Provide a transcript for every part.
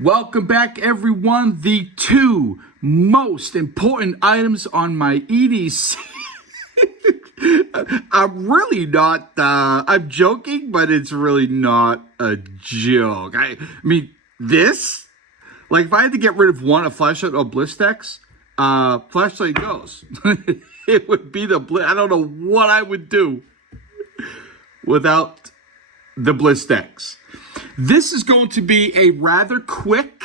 Welcome back, everyone. The two most important items on my EDC. I'm really not, I'm joking, but it's really not a joke. I mean, this, like if I had to get rid of one, a flashlight or Blistex, flashlight goes. It would be the I don't know what I would do without the Blistex. This is going to be a rather quick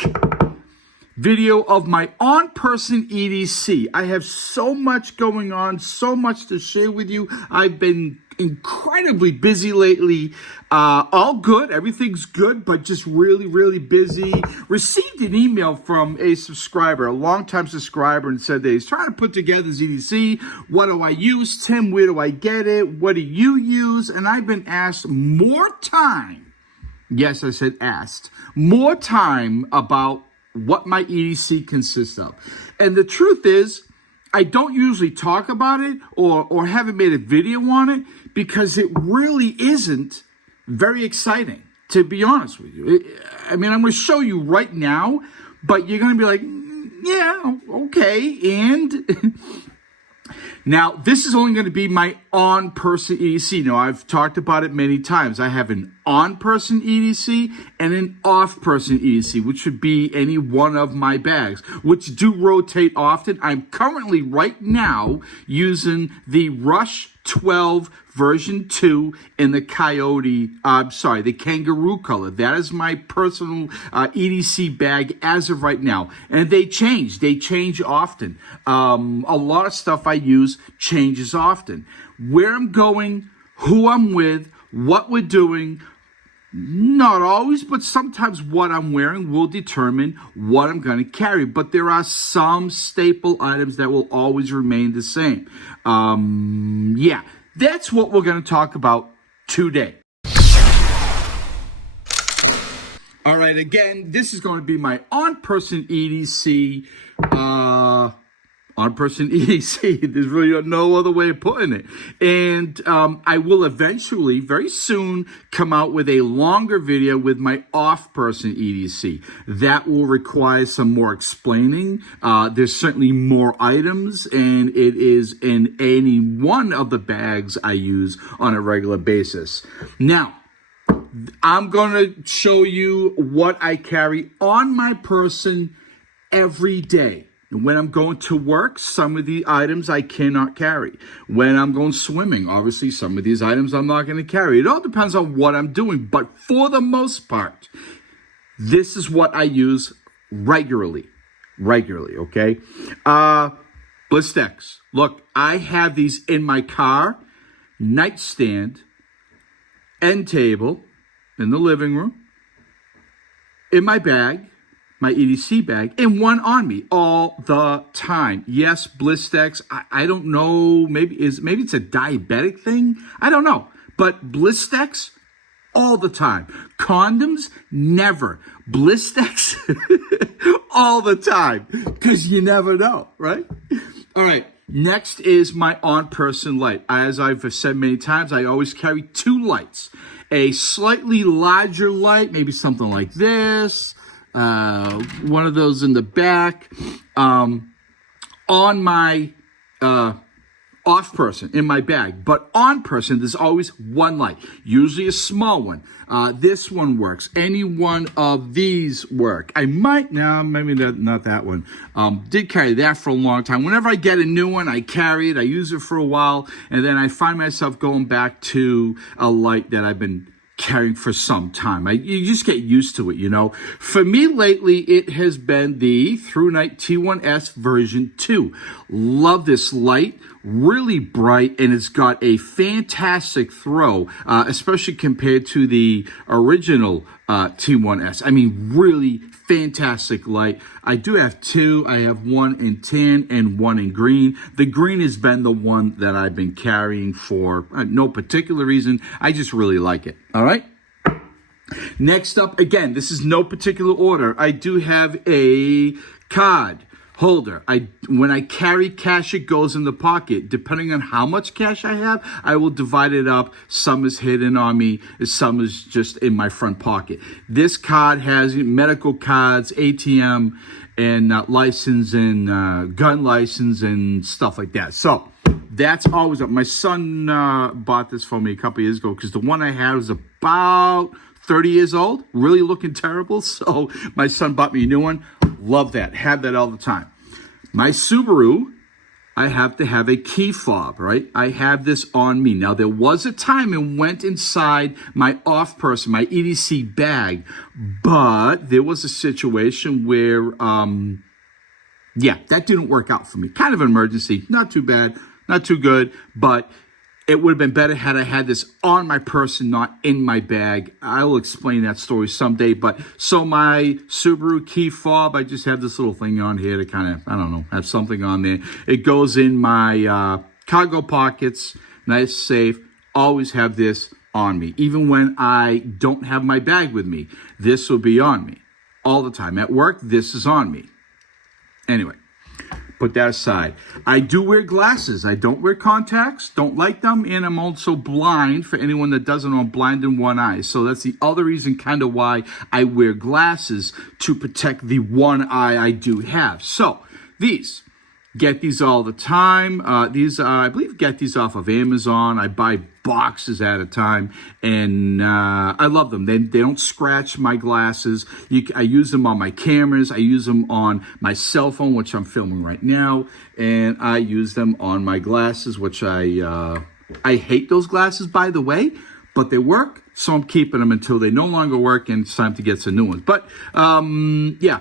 video of my on-person EDC. I have so much going on, so much to share with you. I've been incredibly busy lately. All good, everything's good, but just really busy. Received an email from a subscriber, a longtime subscriber, and said that he's trying to put together his EDC. What do I use, Tim? Where do I get it? What do you use? And I've been asked more time. Yes, I said asked. More time about what my EDC consists of. And the truth is, I don't usually talk about it or haven't made a video on it because it really isn't very exciting, to be honest with you. I mean, I'm going to show you right now, but you're going to be like, yeah, okay, and... Now, this is only going to be my on-person EDC. Now, I've talked about it many times. I have an on-person EDC and an off-person EDC, which would be any one of my bags, which do rotate often. I'm currently, right now, using the Rush 12 version 2 in the the kangaroo color. That is my personal EDC bag as of right now. And they change. They change often. A lot of stuff I use changes often. Where I'm going, who I'm with, what we're doing, not always, but sometimes what I'm wearing will determine what I'm going to carry. But there are some staple items that will always remain the same. Yeah, that's what we're going to talk about today. All right, again, this is going to be my on-person EDC. On-person EDC. There's really no other way of putting it. And I will eventually, very soon, come out with a longer video with my off-person EDC. That will require some more explaining. There's certainly more items, and it is in any one of the bags I use on a regular basis. Now, I'm going to show you what I carry on my person every day. When I'm going to work, some of the items I cannot carry. When I'm going swimming, obviously some of these items I'm not going to carry. It all depends on what I'm doing. But for the most part, this is what I use regularly. Okay? Blistex. Look, I have these in my car, nightstand, end table, in the living room, in my bag, my EDC bag, and one on me all the time. Yes, Blistex, I don't know, maybe it's a diabetic thing. I don't know. But Blistex, all the time. Condoms, never. Blistex, all the time. Because you never know, right? All right. Next is my on-person light. As I've said many times, I always carry two lights. A slightly larger light, maybe something like this. One of those in the back, on my, off person in my bag, but on person, there's always one light, usually a small one. This one works. Any one of these work. I might now, maybe not that one. Did carry that for a long time. Whenever I get a new one, I carry it, I use it for a while, and then I find myself going back to a light that I've been carrying for some time. You just get used to it, you know. For me lately, it has been the Through Night T1S version 2. Love this light. Really bright, and it's got a fantastic throw, especially compared to the original T1S. I mean, really fantastic light. I do have two. I have one in tan and one in green. The green has been the one that I've been carrying for no particular reason. I just really like it. All right. Next up, again, this is no particular order. I do have a card holder. When I carry cash, it goes in the pocket. Depending on how much cash I have, I will divide it up. Some is hidden on me, some is just in my front pocket. This card has medical cards, ATM, and license, and gun license, and stuff like that. So that's always up. My son bought this for me a couple years ago because the one I had was about 30 years old, really looking terrible. So my son bought me a new one. Love that. Have that all the time. My Subaru, I have to have a key fob, right? I have this on me. Now, there was a time it went inside my off person, my EDC bag, but there was a situation where, yeah, that didn't work out for me. Kind of an emergency. Not too bad, not too good, but it would have been better had I had this on my person, not in my bag. I'll explain that story someday. But so my Subaru key fob, I just have this little thing on here to kind of, I don't know, have something on there. It goes in my cargo pockets, nice, safe. Always have this on me. Even when I don't have my bag with me, this will be on me all the time. At work, this is on me. Anyway. Put that aside. I do wear glasses. I don't wear contacts. Don't like them. And I'm also blind. For anyone that doesn't know, I'm blind in one eye. So that's the other reason kind of why I wear glasses, to protect the one eye I do have. So these. Get these all the time. These, I believe, get these off of Amazon. I buy boxes at a time, and I love them. They don't scratch my glasses. I use them on my cameras. I use them on my cell phone, which I'm filming right now, and I use them on my glasses, which I hate those glasses, by the way, but they work, so I'm keeping them until they no longer work, and it's time to get some new ones. But, yeah,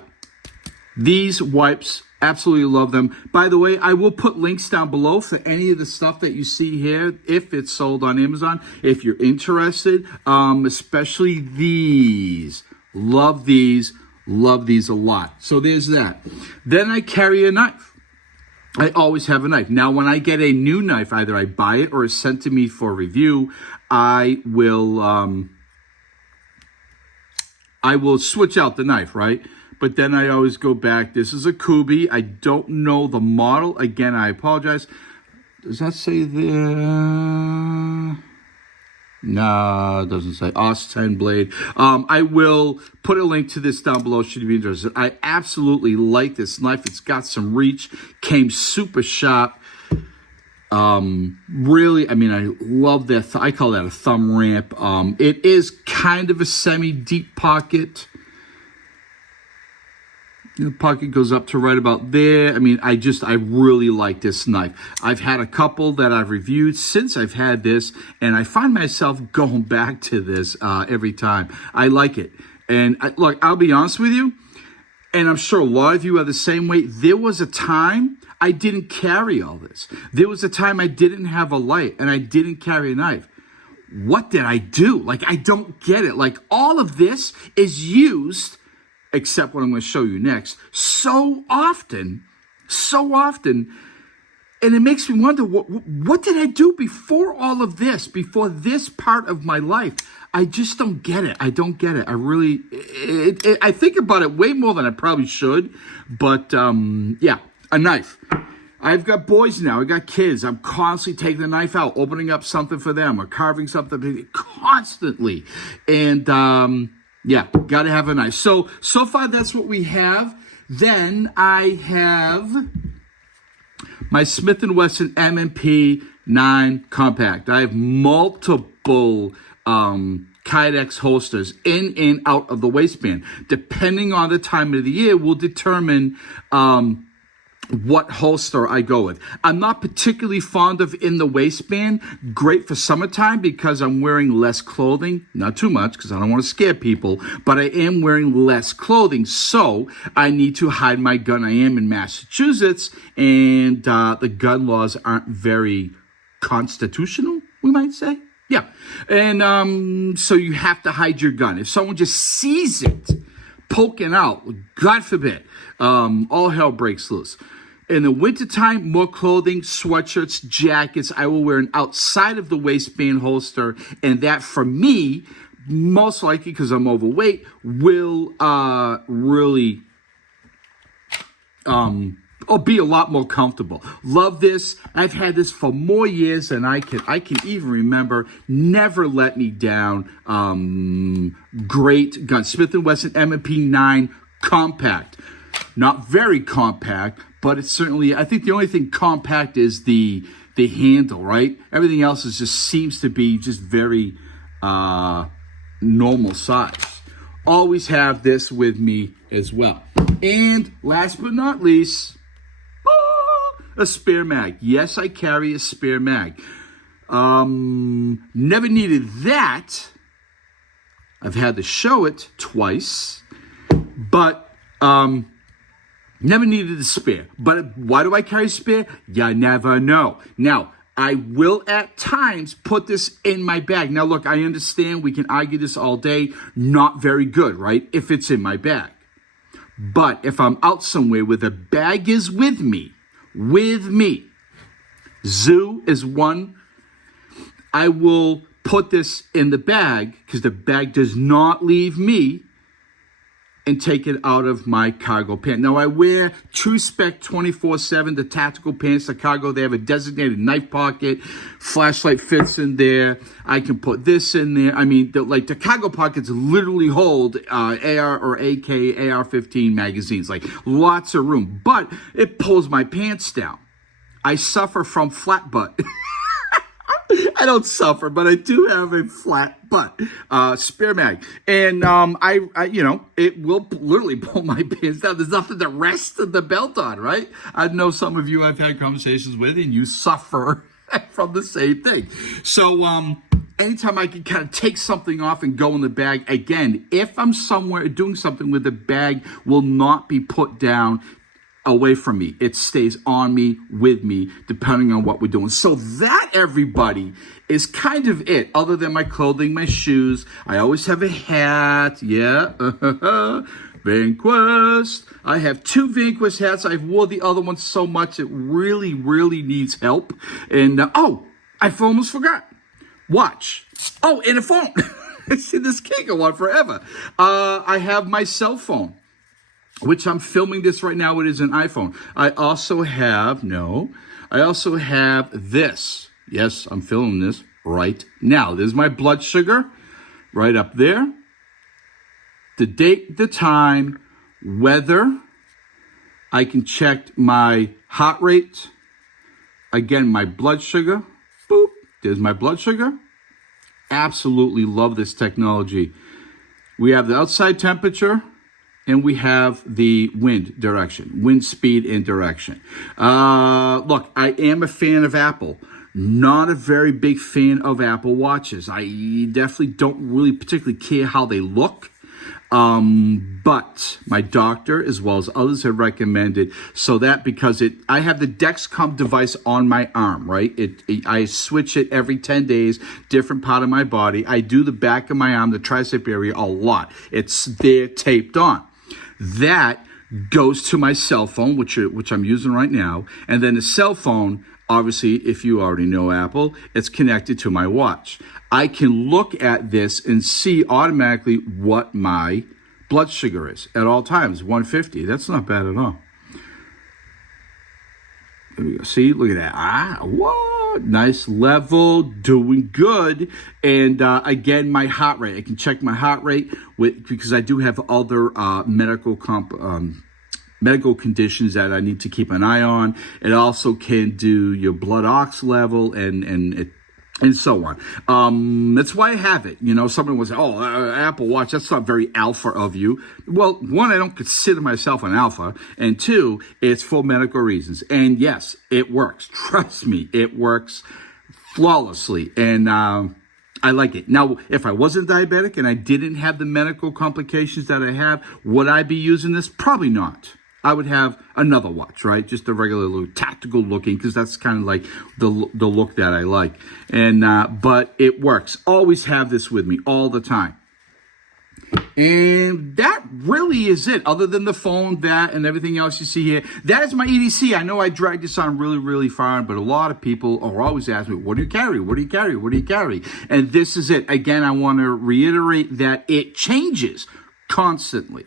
these wipes, absolutely love them. By the way, I will put links down below for any of the stuff that you see here, if it's sold on Amazon, if you're interested, especially these. Love these a lot. So there's that. Then I carry a knife. I always have a knife. Now, when I get a new knife, either I buy it or it's sent to me for review, I will switch out the knife, right? But then I always go back. This is a Kubi. I don't know the model. Again, I apologize. Does that say there? No, it doesn't say. OS 10 blade. I will put a link to this down below should you be interested. I absolutely like this knife. It's got some reach. Came super sharp. Really, I mean, I love that. I call that a thumb ramp. It is kind of a semi-deep pocket. The pocket goes up to right about there. I mean, I really like this knife. I've had a couple that I've reviewed since I've had this, and I find myself going back to this every time. I like it. And look, I'll be honest with you, and I'm sure a lot of you are the same way. There was a time I didn't carry all this. There was a time I didn't have a light, and I didn't carry a knife. What did I do? Like, I don't get it. Like, all of this is used, except what I'm going to show you next, so often, and it makes me wonder, what did I do before all of this, before this part of my life? I just don't get it. I don't get it. I really, I think about it way more than I probably should, but yeah, a knife. I've got boys now. I got kids. I'm constantly taking the knife out, opening up something for them, or carving something constantly, and yeah, got to have a knife. So far, that's what we have. Then I have my Smith & Wesson M&P 9 Compact. I have multiple Kydex holsters in and out of the waistband. Depending on the time of the year will determine what holster I go with. I'm not particularly fond of in the waistband. Great for summertime because I'm wearing less clothing. Not too much because I don't want to scare people, but I am wearing less clothing. So I need to hide my gun. I am in Massachusetts, and the gun laws aren't very constitutional, we might say. Yeah. And so you have to hide your gun. If someone just sees it poking out, God forbid, all hell breaks loose. In the wintertime, more clothing, sweatshirts, jackets. I will wear an outside of the waistband holster, and that for me, most likely because I'm overweight, will really I'll be a lot more comfortable. Love this. I've had this for more years than I can even remember. Never let me down. Great gun. Smith & Wesson M&P 9 compact. Not very compact, but it's certainly, I think the only thing compact is the handle, right? Everything else is just seems to be just very normal size. Always have this with me as well. And last but not least, a spare mag. Yes, I carry a spare mag. Never needed that. I've had to show it twice, but never needed a spare. But why do I carry a spare? You never know. Now, I will at times put this in my bag. Now, look, I understand we can argue this all day. Not very good, right? If it's in my bag. But if I'm out somewhere where the bag is with me, zoo is one, I will put this in the bag because the bag does not leave me, and take it out of my cargo pant. Now, I wear True Spec 24/7, the tactical pants, the cargo. They have a designated knife pocket. Flashlight fits in there. I can put this in there. I mean, the cargo pockets literally hold AR or AK, AR-15 magazines. Like, lots of room. But it pulls my pants down. I suffer from flat butt. I don't suffer, but I do have a flat butt. Spare mag. And I it will literally pull my pants down. There's nothing to rest the belt on, right? I know some of you I've had conversations with, and you suffer from the same thing. So anytime I can kind of take something off and go in the bag, again, if I'm somewhere doing something where the bag will not be put down away from me, it stays on me, with me, depending on what we're doing. So that, everybody, is kind of it. Other than my clothing, my shoes, I always have a hat. Yeah, Vanquist. I have 2 Vanquist hats. I've wore the other one so much it really, really needs help. And I almost forgot. Watch. Oh, and a phone. See, this can't go on forever. I have my cell phone, which I'm filming this right now. It is an iPhone. I also have this. Yes, I'm filming this right now. There's my blood sugar right up there. The date, the time, weather. I can check my heart rate. Again, my blood sugar. Boop. There's my blood sugar. Absolutely love this technology. We have the outside temperature, and we have the wind direction, wind speed and direction. Look, I am a fan of Apple. Not a very big fan of Apple Watches. I definitely don't really particularly care how they look. But my doctor, as well as others, have recommended because I have the Dexcom device on my arm, right? I switch it every 10 days, different part of my body. I do the back of my arm, the tricep area, a lot. It's there taped on. That goes to my cell phone, which I'm using right now. And then the cell phone, obviously, if you already know Apple, it's connected to my watch. I can look at this and see automatically what my blood sugar is at all times, 150. That's not bad at all. There we go. See, look at that. Whoa, nice level, doing good. And again, my heart rate. I can check my heart rate because I do have other medical conditions that I need to keep an eye on. It also can do your blood ox level and so on. That's why I have it. Someone was, Apple Watch, that's not very alpha of you. Well, one, I don't consider myself an alpha. And 2, it's for medical reasons. And yes, it works. Trust me, it works flawlessly. And I like it. Now, if I wasn't diabetic and I didn't have the medical complications that I have, would I be using this? Probably not. I would have another watch, right? Just a regular little tactical looking, because that's kind of like the look that I like. And but it works. Always have this with me all the time. And that really is it. Other than the phone, that, and everything else you see here. That is my EDC. I know I dragged this on really, really far, but a lot of people are always asking me, what do you carry? What do you carry? What do you carry? And this is it. Again, I want to reiterate that it changes constantly.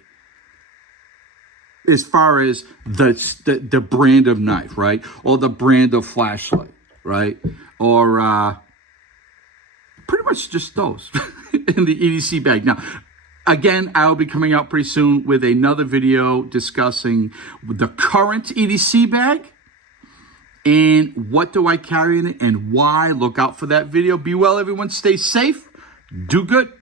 as far as the brand of knife, right? Or the brand of flashlight, right? Or pretty much just those in the EDC bag. Now, again, I will be coming out pretty soon with another video discussing the current EDC bag and what do I carry in it and why. Look out for that video. Be well, everyone. Stay safe. Do good.